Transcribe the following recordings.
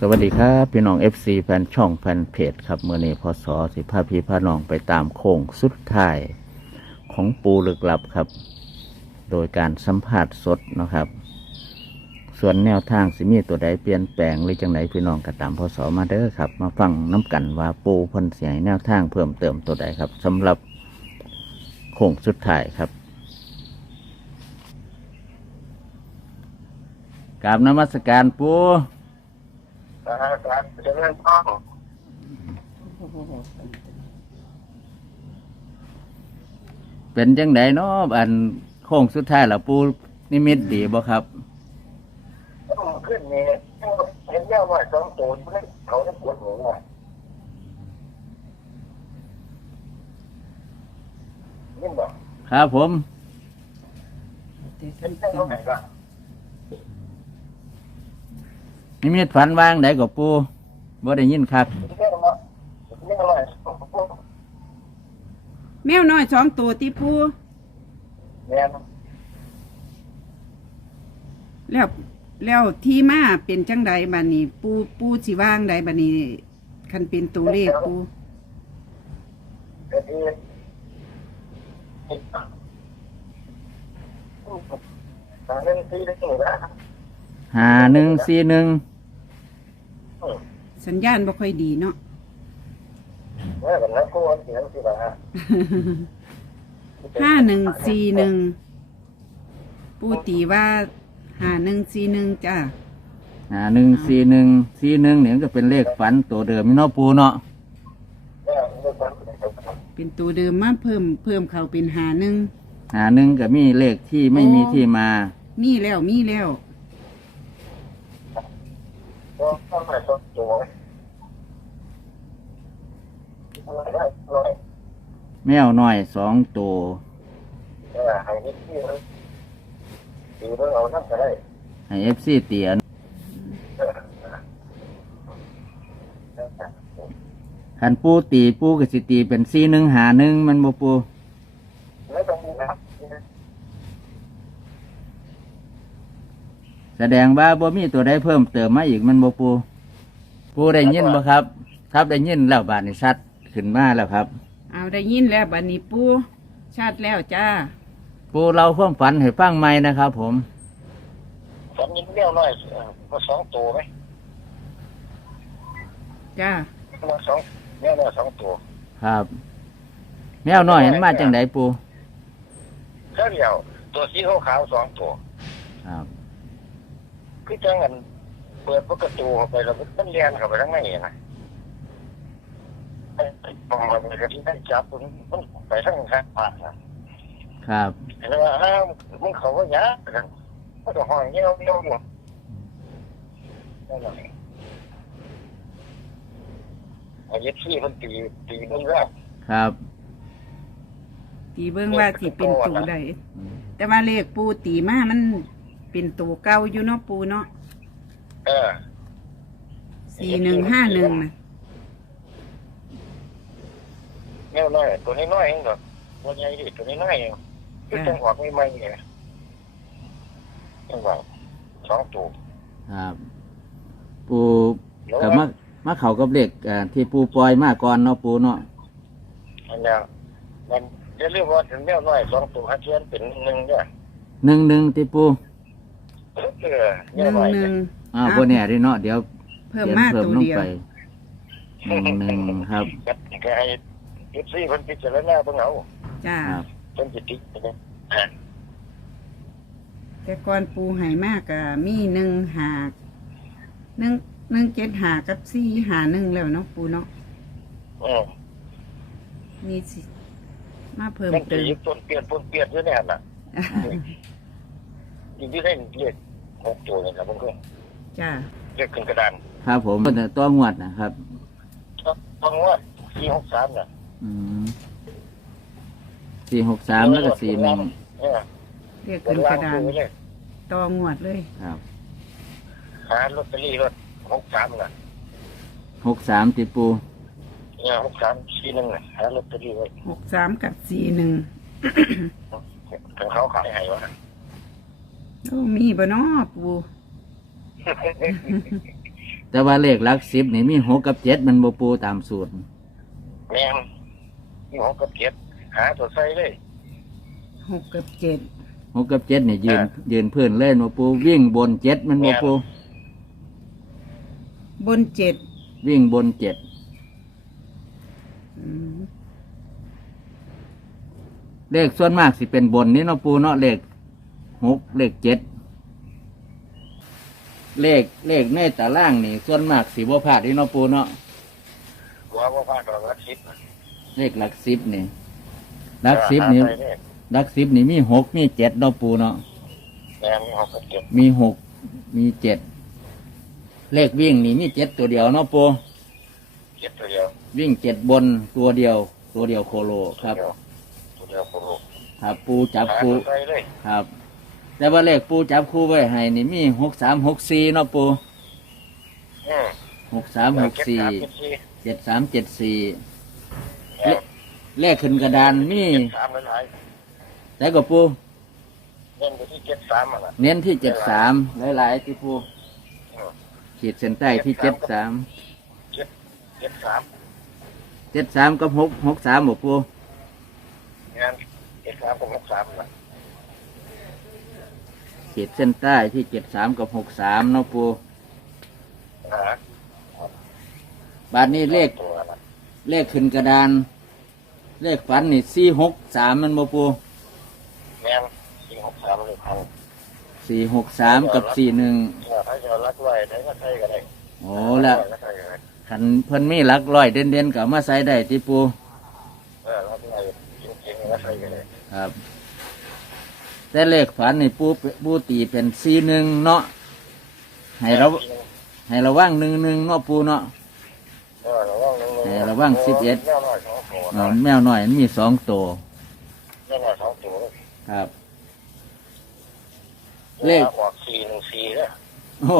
สวัสดีครับ พี่น้อง FC แฟนช่องแฟนเพจครับเมื่อนี้พศสิพาพี่พาน้องไปตามโค้งสุดท้ายของปูลึกลับครับ โดยการสัมผัสสดนะครับ ส่วนแนวทางสิมีตัวใดเปลี่ยนแปลงหรือจังไหนพี่น้องก็ตามพศมาเด้อครับ มาฟังน้ำกันว่าปูพ่นเสียงแนวทางเพิ่มเติมตัวใดครับสำหรับโค้งสุดท้ายครับกราบนมัสการปู ครับจะเริ่มต้องเป็นจังไดเนาะอันโค้งสุดท้ายแล้วปูนิมิตดีบ่ครับต้องขึ้นนี่เห็นเยอะว่าสองตัวเพื่อนเขาจะปวดหัวว่านี่บอกครับผมเป็นเจ้าไหนก็ นิมิตฝันวางไดกับปูบ่ได้ยินครับเรียกว่าเรียกว่าแมวน้อยสองตัวที่ปูแม่นแล้วแล้วที่มาเป็นจังใดบัดนี้ ปูปูสิว่างใดบัดนี้คันเป็นตัวเลขปูก็คือตอนนั้นที่ได้หนูนะ หาหนึ่งสี่หนึ่งสัญญาณบ่ค่อยดีเนาะเมื่อวันนั้นกูเสียงสิบ้าห้าหนึ่งสี่หนึ่งปูตีว่าห้าหนึ่งสี่หนึ่งจ้าหาหนึ่งสี่หนึ่งสี่หนึ่งเนี่ยมันก็เป็นเลขฝันตัวเดิมนี่เนาะปูเนาะเป็นตัวเดิมมาเพิ่มเพิ่มเขาเป็นหาหนึ่งหาหนึ่งก็มีเลขที่ไม่มีที่มา มีแล้วมีแล้ว ก็ต้องมาสองตัวอะไรได้ร้อยแมวน้อยสองตัวเออให้นิดที่มันดีเมื่อเรานั่งก็ได้ให้เอฟซีเตียนขันปูตีปูก็สิตีเป็นสี่หนึ่งหาหนึ่งมันบ่ปู ไม่ต้องมีนะ แสดงว่าบ่มีตัวใดเพิ่มเติมมาอีกมันบ่ปูปูได้ยินบ่ครับ ครับได้ยินแล้วบาดนี้ชัดขึ้นมาแล้วครับ เอาได้ยินแล้วบัดนี้ปูชาติแล้วจ้า ปูเราความฝันให้ฟังใหม่นะครับ ผมฝันยินเลี้ยวน้อยก็สองตัวไหมจ้า มาสองเลี้ยวน้อยสองตัวครับ แมวน้อยมันมาจังไดปูแค่เดียวตัวสีขาวๆสองตัว ครับ คือจังกันเปิดประตูเข้าไปแล้วมันเลียนเข้าไปทั้งในนะมองเราไปกระที่ได้จับมันมันไปทั้งข้างผ่านนะครับเห็นว่าอ้าวมึงเขาว่ายากันมันก็ห้องเงี้ยวเงี้ยวอยู่นั่นแหละไอ้ยิปซี่มันตีตีมึงแล้วครับตีเบิ่งว่าสิเป็นตัวใดแต่ว่าเลขปูตีมามัน เป็นตัวเก่าอยู่เนาะปูเนาะเออสี่หนึ่งห้าหนึ่งนะเงี้ยวน้อยตัวนี้น้อยเองเหรอตัวใหญ่ดิตัวนี้น้อยเองคือจังหวะไม่ไม่เนี่ยจังหวะสองตัวครับ ปูแล้วกับมามาเขากับเลขอ่าที่ปูปล่อยมาก่อนเนาะปูเนาะอันเนี้ยมันจะเรียกว่าถึงเงี้ยวน้อยสองตัวฮัทเชียนเป็นหนึ่งเนี่ยหนึ่งหนึ่งที่ปู เออหเงี้ยวนึ่งน้อยหนึ่ง อ้าวบ่แน่เดิเนาะเดี๋ยวเพิ่มเขียนมาเพิ่มตัวลงเดียว ไปหนึ่งหนึ่งครับแกให้ยิปซี่คนพิจารณาเพิ่งเอาจ้า ครับเป็นจิตตินะแต่ก่อนปูใหายมากก็มีหนึ่งหาหนึ่งหนึ่งเจ็ดหากับสี่หาหนึ่งแล้วเนาะปูเนาะอืมนี่สิ มาเพิ่มมันเติตีมต้นเปลี่ยนต้นเปลี่ยนด้วยเนี่ยน่ะยิงที่ได้เรียก หกตัวเลยนะมันก็จ้าเรียกขึ้นกระดานครับผมแต่ตัวงวดนะครับฟังว่าสี่หกสามน่ะอืมสี่หกสามแล้วก็สี่หนึ่งเออเรียกเป็ขึ้นนกล่าระงดานคือเลยตองวดเลยครับหาลอตเตอรี่รถหกสามน่ะหกสามติปูเนี่ยหกสามสี่หนึ่งน่ะหาลอตเตอรี่ไว้หกสามกับสี่หนึ่งถึงเขาขายให้วะ โอ้มีบ่เนาะปูแต่ว่าเลขหลักสิบนี่มีหกกับเจ็ดมันบ่ปูตามสูตรแม่นมีหกกับเจ็ดหาตัวใส่เลยหกกับเจ็ดหกกับเจ็ดนี่ยืนอ่ายืนพื้นเล่นบ่ปูวิ่งบนเจ็ดมันบ่ปูบนเจ็ดวิ่งบนเจ็ดอืมเลขส่วนมากสิเป็นบนนี่เนาะปูเนาะเลข หกเลขเจ็ดเลขเลขในตารางนี่ ส่วนมากสิบ่พลาดนี่เนาะปูเนาะว่าว่าพลาดดอกละสิบเลขหลักสิบนี่หลักสิบนี่หาใส่เลยหลักสิบนี่มีหกมีเจ็ดเนาะปูเนาะแม่นมีหกกับเจ็ดมีหกมีเจ็ดเลขวิ่งนี่มีเจ็ดตัวเดียวเนาะปูเจ็ดตัวเดียว วิ่งเจ็ดบนตัวเดียว ตัวเดียวโคโลครับ ตัวเดียวตัวเดียวโคโลครับปูจับหาปูตัวใส่เลยครับ แต่ว่าเลขปูจับคู่ไว้ให้นี่มีหกสามหกสี่เนาะปูอืมหกสามหกสี่เจ็ดสามเจ็ดสี่เจ็ดสามเจ็ดสี่แม่นเลขขึ้นกระดานมีเจ็ดสามหลายแต่ก็ปูๆเน้นไปที่เจ็ดสามอะนะ เน้นที่เจ็ดสามหลายๆที่ปูอืมขีดเส้นใต้ที่เจ็ดสามเจ็ดเจ็ดสามเจ็ดสามกับหกหกสามหมดปูงานเจ็ดสามกับหกสามนะ ขีดเส้นใต้ที่เจ็ดสามกับหกสามเนาะปูหาบาทนี้เลขตัวนะเลขขึ้นกระดาน เลขฝันนี่สี่หกสามมันบ่ปูแม่นสี่หกสามเลยพันสี่หกสามกับสี่หนึ่งถ้าจะรักไว้ได้ก็ใช้ก็ได้โอ้ละก็ใช้ก็ได้ขันเพิ่นมีหลักร้อยเด่นๆก็เอามาใส่ได้ที่ปูเออรักไว้จริงๆก็ใช้ก็ได้ครับ แต่เลขฝันนี่ปูปูตีเป็นสี่หนึ่งเนาะให้เราให้ระวังหนึ่งหนึ่งเนาะปูเนาะเออระวังหนึ่งเออระวัง11แม่น้อยสองตัวเอาแมวหน่อยมันมีสองตัวแม่น้อยสองตัวครับเลเลขขออกสี่หนึ่งสี่เนี่ยโอ้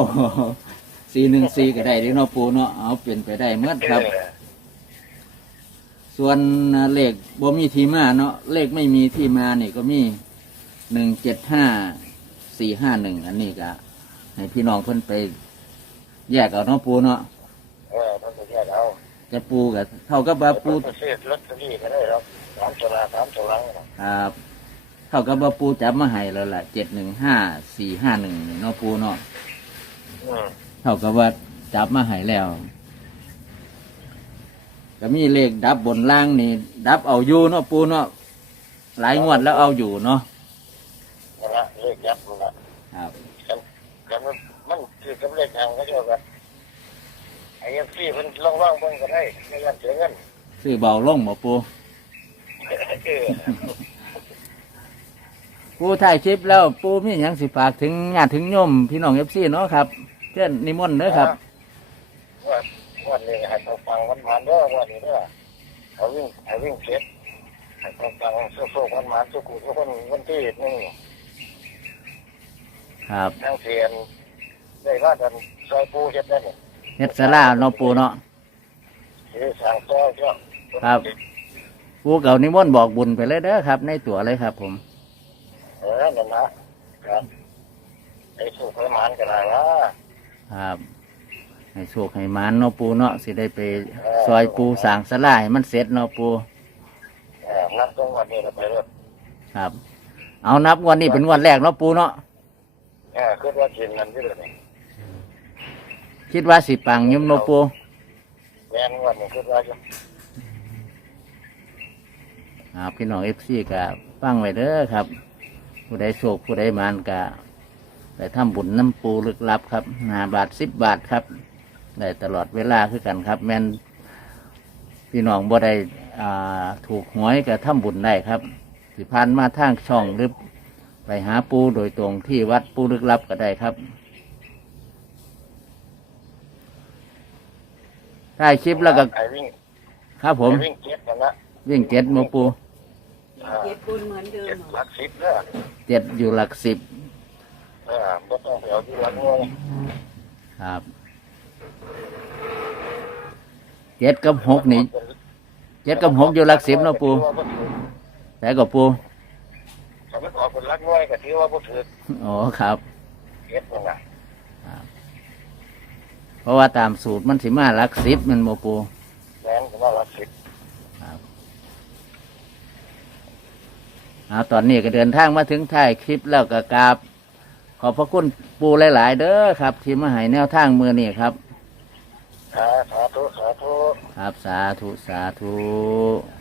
สี่หนึ่งสี่ก็ได้เด้เนาะปูเนาะเอาเป็นไปได้เมื่อครับเออส่วนเลขบ่มีที่มาเนาะเลขไม่มีที่มานี่ก็มี หนึ่งเจ็ดห้าสี่ห้าหนึ่งอันนี้ก็ให้พี่น้องเพิ่นไป แยกเอาเนาะปูเนาะเออมันจะแยกเอาจะปูกับเท่ากับว่าปูไปซื้อลอตเตอรี่ก็ได้ครับสามตัวละสามตัวลังนะครับเท่ากับว่าปูจับมาให้แล้วล่ะเจ็ดหนึ่งห้าสี่ห้าหนึ่งเนาะปูเนาะอืมเท่ากับว่าจับมาให้แล้ว ก็มีเลขดับบนล่างนี่ ดับเอาอยู่เนาะปูเนาะหลายงวดแล้วเอาอยู่เนาะนั่นละ เลขยับนั่นละครับแล้วมันมันคือกับเลขทางก็เท่ากันไอ้เอฟซีมันลองว่างเบิ่งก็ได้ไม่งั้นเสียเงินซื้อเบาลงบ่ปูเออปูถ่ายคลิปแล้วปูมีหยังสิฝากถึงญาติถึงโยมพี่น้องเอฟซีเนาะครับเช่นนิมนต์เด้อครับว่าวันนี้ให้เขาฟังวันผ่านเด้อวันนี้เด้อเขาวิ่งเขาวิ่งเก็บให้เขาฟังโซ่ๆวันผ่านสุกุทุกคนวันที่หนึ่ง ครับทางเสียนได้ว่ากันซอยปูเฮ็ดได้เนี่ยเฮ็ดสลาเนาะปูเนาะสิได้สั่งซอยเจ้าครับปูเก่านิมนต์บอกบุญไปเลยเด้อครับ ในตัวเลยครับ ผมเออนั่นนะครับไอ้สุขประมาณกันนะครับให้โชคให้หมานเนาะปูเนาะสิได้ไปซอยปูสร้างสลาให้มันเสร็จเนาะปูเออนับตรงวันนี้เราไปเรื่อยครับ เอานับงวันนี้เป็นงวันแรกเนาะปูเนาะ เออคือว่ากินนั่นที่เรื่อยคิดว่าสิปังอยุ่มเนาะปูแม่นวันนี้คือว่าอยู่ครับพี่น้องเอฟซีก็ฟังไว้เด้อครับ ผู้ใดโชคผู้ใดหมานก็ไปทำบุญน้ำปูลึกลับครับหาบาทสิบบาทครับ ได้ตลอดเวลาคือกันครับ แม่นพี่น้องบ่ได้อ่าถูกหวยก็ทำบุญได้ครับ สิพานมาทางช่องหรือ ไปหาปูโดยตรงที่วัดปูลึกลับก็ได้ครับถ่ายคลิปแล้วก็ไอ้วิ่งครับผม ไอ้วิ่งเจ็ดนั่นละวิ่งเจ็ดโมปูอ่าเจ็ดปูนเหมือนเดิเจ็มดเหรอหลักสิบเด้อเจ็ดอยู่หลักสิบเออบ่ต้องไปเอาที่หลักหน่วยครับเจ็ดกับหกนี่เจ็ดกับหกอยู่หลักสิบเนาะปูแต่ก็ปูถ้ามัน ออกเป็นหลักหน่วยก็ถือว่าบ่ถืออ๋อครับเจ็ดนั่นน่ะพราะว่าตามสูตรมันสิมาหลักสิบมันโมปูแม่นก็ว่าละสิบครับเอาตอนนี้ก็เดินทางมาถึงท้ายคลิปแล้วก็กราบขอบพระคุณปูหลาย ๆ เด้อครับ ที่มาให้แนวทางมือนี่ครับ สาสาธุสาธุครับสาธุสาธุ